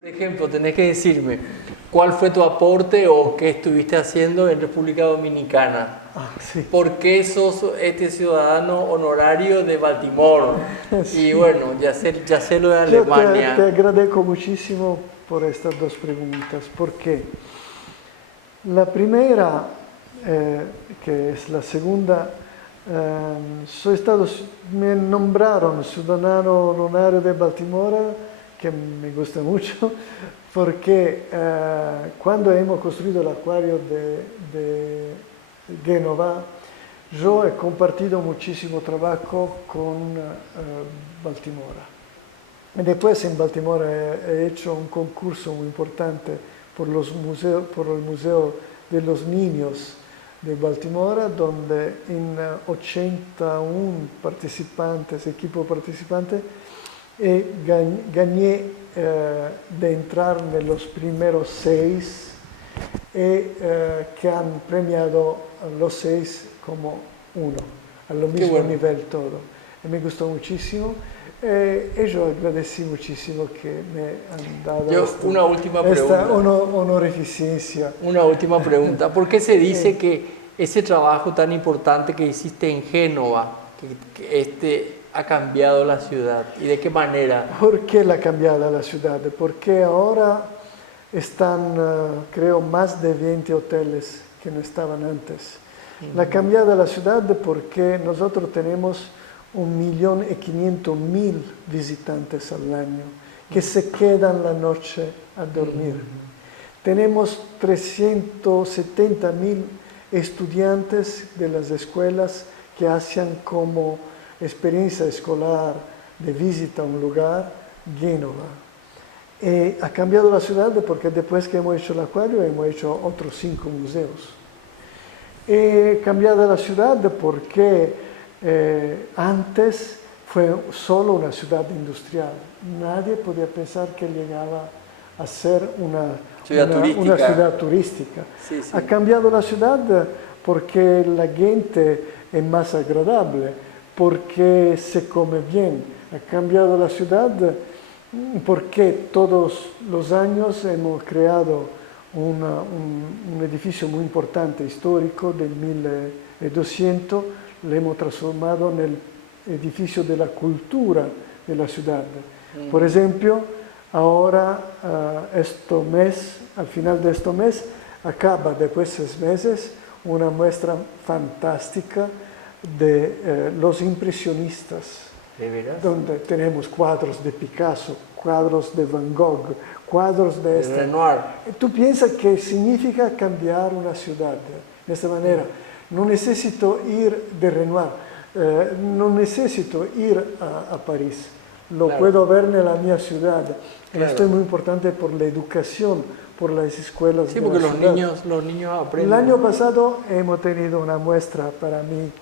Por ejemplo, tenés que decirme cuál fue tu aporte o qué estuviste haciendo en República Dominicana. Sí. ¿Por qué sos este ciudadano honorario de Baltimore? Y Sí. bueno, ya sé lo de Yo te Alemania. agradezco muchísimo por estas dos preguntas, porque la primera, que es la segunda, me nombraron ciudadano honorario de Baltimora, que me gusta mucho, porque cuando hemos construido el acuario de Génova, yo he compartido muchísimo trabajo con Baltimora. Y después en Baltimora he hecho un concurso muy importante por el Museo de los Niños de Baltimora, donde en 81 participantes, equipo participante, gané de entrar en los primeros 6 que han premiado a los 6 como uno, al mismo Bueno. nivel todo. Y me gustó muchísimo. Y yo agradecí muchísimo que me han dado Una última esta pregunta. honorificencia. Una última pregunta. ¿Por qué se dice que ese trabajo tan importante que hiciste en Génova, que ha cambiado la ciudad? ¿Y de qué manera? ¿Por qué la cambiada la ciudad? Porque ahora están, creo, más de 20 hoteles que no estaban antes. La cambiada la ciudad porque nosotros tenemos 1.500.000 visitantes al año que se quedan la noche a dormir. Tenemos 370.000 estudiantes de las escuelas que hacen como experiencia escolar de visita a un lugar, Génova. Ha cambiado la ciudad porque después que hemos hecho el acuario hemos hecho otros 5 museos. He cambiado la ciudad porque antes fue solo una ciudad industrial. Nadie podía pensar que llegaba a ser una ciudad turística. Sí, sí. Ha cambiado la ciudad porque la gente es más agradable, porque se come bien. Ha cambiado la ciudad porque todos los años hemos creado un edificio muy importante, histórico, del 1200, lo hemos transformado en el edificio de la cultura de la ciudad. Por ejemplo, ahora, al final de este mes, acaba, después de 6 meses, una muestra fantástica de los impresionistas. ¿De veras? Donde tenemos cuadros de Picasso, cuadros de Van Gogh, cuadros de Renoir. Tú piensas que significa cambiar una ciudad de esta manera. No necesito ir de Renoir, no necesito ir a París. Lo puedo ver en la mía ciudad. Claro. Esto es muy importante por la educación, por las escuelas. Sí, porque los niños aprenden. El año pasado hemos tenido una muestra para mí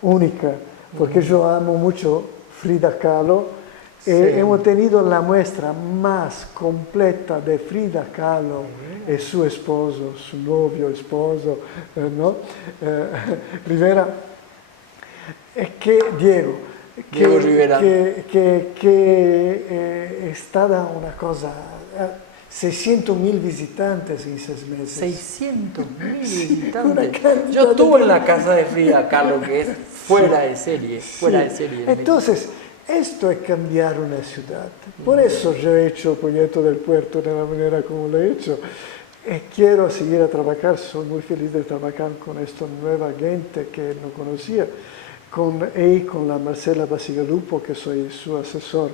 única, porque yo amo mucho Frida Kahlo. Sí. Hemos tenido la muestra más completa de Frida Kahlo y su esposo, su novio, esposo, ¿no? Rivera, Diego Rivera. Que è stata una cosa, 600.000 visitantes en 6 meses. 600.000 Sí, visitantes. Yo estuve en la casa de Frida Kahlo, que es fuera de serie, fuera de serie. Entonces, esto es cambiar una ciudad. Por eso yo he hecho el proyecto del puerto de la manera como lo he hecho. Quiero seguir a trabajar, soy muy feliz de trabajar con esta nueva gente que no conocía, con la Marcela Basigalupo, que soy su asesor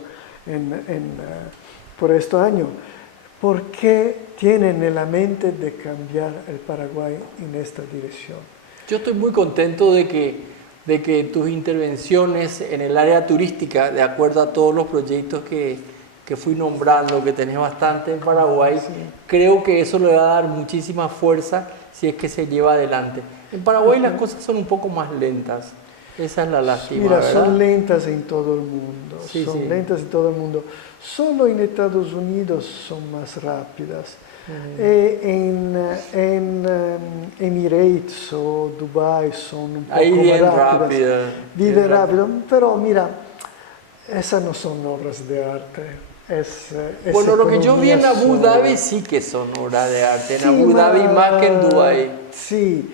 por este año, porque tienen en la mente de cambiar el Paraguay en esta dirección. Yo estoy muy contento de que tus intervenciones en el área turística, de acuerdo a todos los proyectos que fui nombrando, que tenés bastante en Paraguay, sí. Creo que eso le va a dar muchísima fuerza si es que se lleva adelante. En Paraguay las cosas son un poco más lentas. Esa es la lástima. Mira, ¿verdad? son lentas en todo el mundo. Sí, son lentas en todo el mundo. Solo en Estados Unidos son más rápidas. En Emirates o Dubai son un poco más rápidas. Viven rápido. Pero mira, esas no son obras de arte. Bueno, lo que yo vi en economía Abu sola. Dhabi sí que son obras de arte. En Sí, Abu Dhabi más que en Dubái. Sí,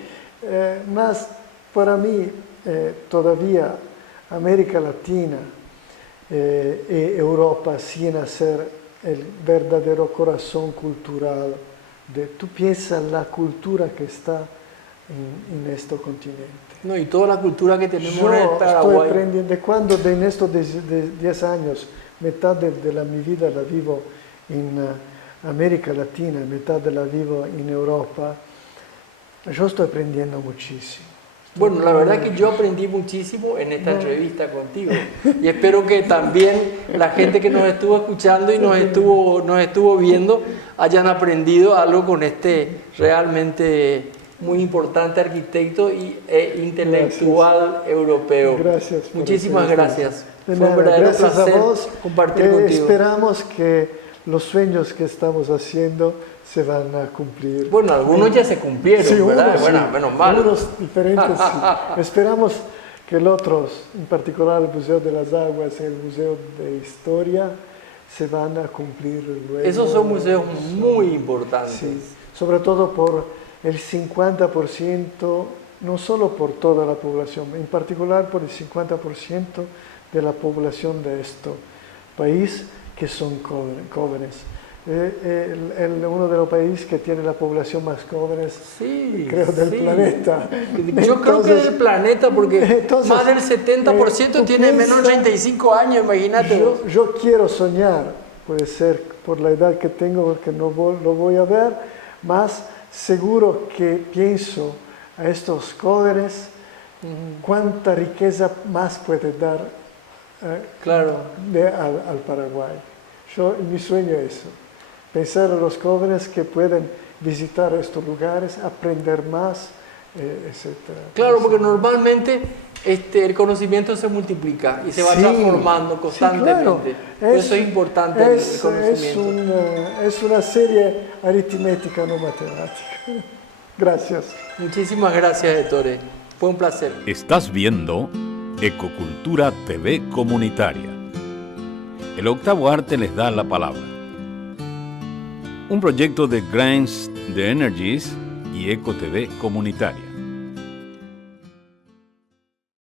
más para mí todavía América Latina y Europa sin ser el verdadero corazón cultural. Tú piensas la cultura que está en este continente. No, y toda la cultura que tenemos Yo en el estoy Paraguay. aprendiendo, de cuando en estos 10 años, mitad de mi vida la vivo en América Latina, mitad de la vivo en Europa, yo estoy aprendiendo muchísimo. Bueno, la verdad que yo aprendí muchísimo en esta entrevista contigo y espero que también la gente que nos estuvo escuchando y nos estuvo viendo hayan aprendido algo con este realmente muy importante arquitecto e intelectual europeo. Gracias. Muchísimas gracias. De Fue un nada, verdadero gracias placer a vos. compartir contigo. Esperamos que los sueños que estamos haciendo se van a cumplir. Bueno, algunos ya se cumplieron, Sí, ¿verdad? unos Bueno, sí, menos mal. Unos diferentes sí. Esperamos que los otros, en particular el Museo de las Aguas y el Museo de Historia, se van a cumplir luego. Esos son museos muy importantes. Sí, sobre todo por el 50%, no solo por toda la población, en particular por el 50% de la población de este país que son jóvenes. Uno de los países que tiene la población más jóvenes, Sí, creo, del sí. planeta. Yo creo que del planeta, porque entonces, más del 70% tú tiene menos de piensas- 35 años, imagínate. Yo quiero soñar, puede ser por la edad que tengo que no lo voy a ver, más seguro que pienso a estos jóvenes cuánta riqueza más puede dar Claro. al Paraguay. Mi sueño es eso, pensar a los jóvenes que pueden visitar estos lugares, aprender más, etc. Claro, porque normalmente el conocimiento se multiplica y se va Sí, formando constantemente. claro. Por eso es importante el conocimiento. Es una serie aritmética, no matemática. Gracias. Muchísimas gracias, Ettore. Fue un placer. Estás viendo Ecocultura TV Comunitaria. El octavo arte les da la palabra. Un proyecto de Grains de Energies y Eco TV Comunitaria.